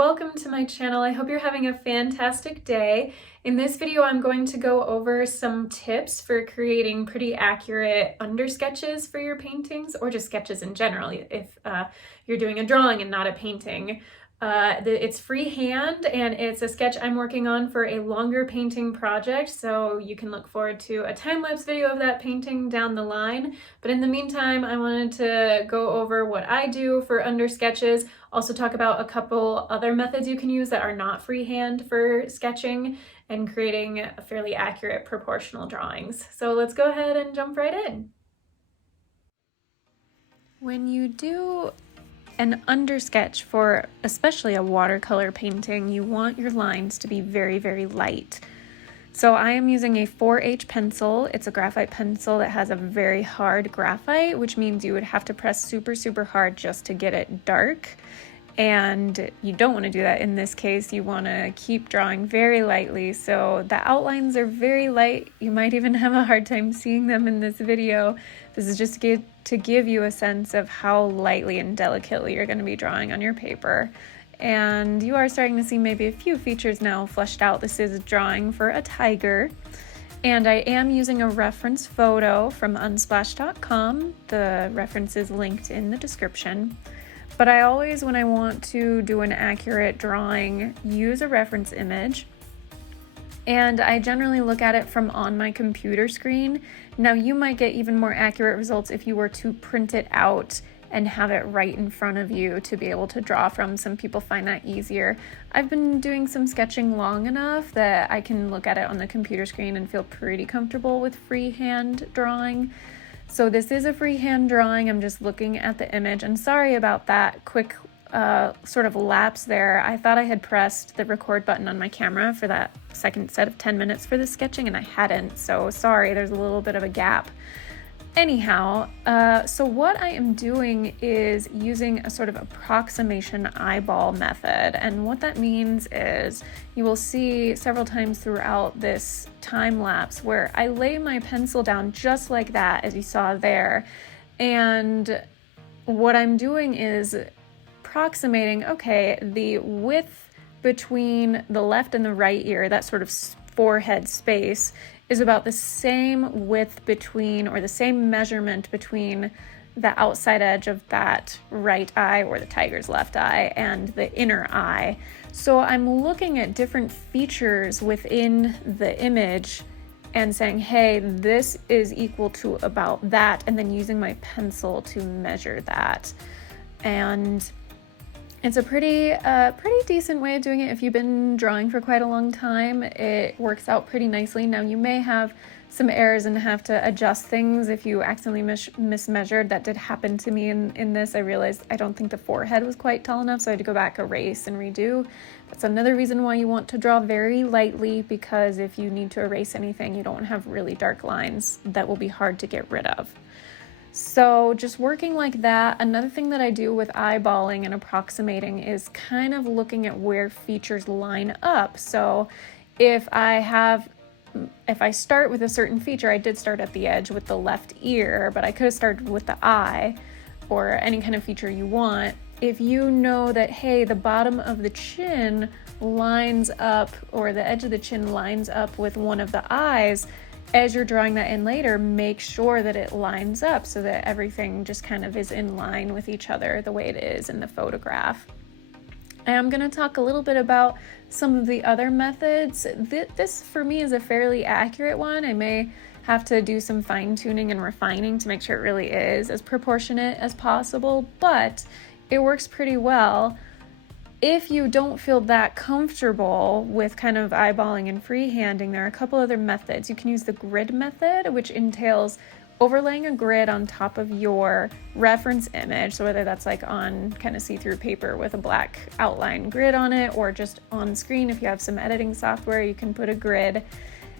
welcome to my channel. I hope you're having a fantastic day. In this video, I'm going to go over some tips for creating pretty accurate undersketches for your paintings, or just sketches in general if you're doing a drawing and not a painting. It's freehand and it's a sketch I'm working on for a longer painting project, so you can look forward to a time-lapse video of that painting down the line. But in the meantime, I wanted to go over what I do for undersketches, also talk about a couple other methods you can use that are not freehand for sketching and creating fairly accurate proportional drawings. So let's go ahead and jump right in. When you do an undersketch for especially a watercolor painting, you want your lines to be very, very light. So I am using a 4H pencil. It's a graphite pencil that has a very hard graphite, which means you would have to press super, super hard just to get it dark. And you don't want to do that in this case. You want to keep drawing very lightly. So the outlines are very light. You might even have a hard time seeing them in this video. This is just to give you a sense of how lightly and delicately you're going to be drawing on your paper. And you are starting to see maybe a few features now fleshed out. This is a drawing for a tiger. And I am using a reference photo from unsplash.com. The reference is linked in the description. But I always, when I want to do an accurate drawing, use a reference image. And I generally look at it from on my computer screen. Now you might get even more accurate results if you were to print it out and have it right in front of you to be able to draw from. Some people find that easier. I've been doing some sketching long enough that I can look at it on the computer screen and feel pretty comfortable with freehand drawing. So this is a freehand drawing. I'm just looking at the image, and sorry about that quick sort of lapse there. I thought I had pressed the record button on my camera for that second set of 10 minutes for the sketching, and I hadn't, so sorry, there's a little bit of a gap. Anyhow, so what I am doing is using a sort of approximation eyeball method, and what that means is you will see several times throughout this time lapse where I lay my pencil down just like that, as you saw there, and what I'm doing is approximating, okay, the width between the left and the right ear, that sort of forehead space, is about the same width between, or the same measurement between, the outside edge of that right eye, or the tiger's left eye, and the inner eye. So I'm looking at different features within the image and saying, hey, this is equal to about that, and then using my pencil to measure that. And it's a pretty decent way of doing it if you've been drawing for quite a long time. It works out pretty nicely. Now you may have some errors and have to adjust things if you accidentally mismeasured. That did happen to me in this. I realized I don't think the forehead was quite tall enough, so I had to go back, erase, and redo. That's another reason why you want to draw very lightly, because if you need to erase anything, you don't have really dark lines that will be hard to get rid of. So just working like that. Another thing that I do with eyeballing and approximating is kind of looking at where features line up. So if I start with a certain feature, I did start at the edge with the left ear, but I could have started with the eye, or any kind of feature you want. If you know that, hey, the bottom of the chin lines up, or the edge of the chin lines up with one of the eyes, as you're drawing that in later, make sure that it lines up so that everything just kind of is in line with each other the way it is in the photograph. And I'm going to talk a little bit about some of the other methods. This for me is a fairly accurate one. I may have to do some fine-tuning and refining to make sure it really is as proportionate as possible, but it works pretty well. If you don't feel that comfortable with kind of eyeballing and freehanding, there are a couple other methods. You can use the grid method, which entails overlaying a grid on top of your reference image. So whether that's like on kind of see-through paper with a black outline grid on it, or just on screen, if you have some editing software, you can put a grid.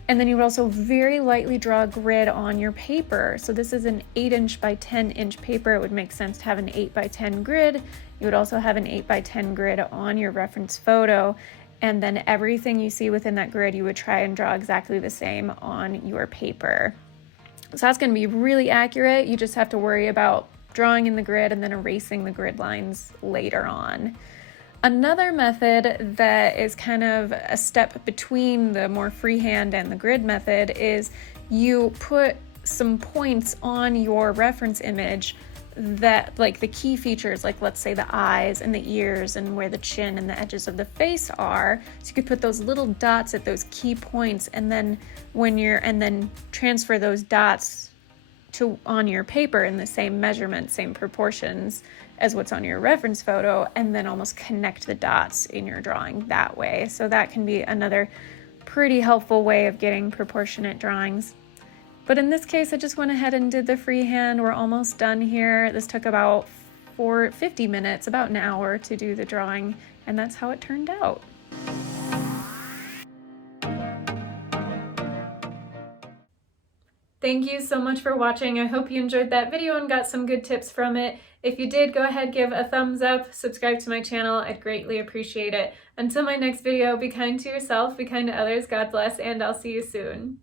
And then you would also very lightly draw a grid on your paper. So this is an 8" by 10" paper. It would make sense to have an 8 by 10 grid. You would also have an 8 by 10 grid on your reference photo. And then everything you see within that grid, you would try and draw exactly the same on your paper. So that's going to be really accurate. You just have to worry about drawing in the grid and then erasing the grid lines later on. Another method that is kind of a step between the more freehand and the grid method is you put some points on your reference image that, like the key features, like let's say the eyes and the ears and where the chin and the edges of the face are. So you could put those little dots at those key points, and then transfer those dots on your paper in the same measurement, same proportions as what's on your reference photo, and then almost connect the dots in your drawing that way. So that can be another pretty helpful way of getting proportionate drawings. But in this case, I just went ahead and did the freehand. We're almost done here. This took about 50 minutes, about an hour to do the drawing, and that's how it turned out. Thank you so much for watching. I hope you enjoyed that video and got some good tips from it. If you did, go ahead, give a thumbs up, subscribe to my channel. I'd greatly appreciate it. Until my next video, be kind to yourself, be kind to others, God bless, and I'll see you soon.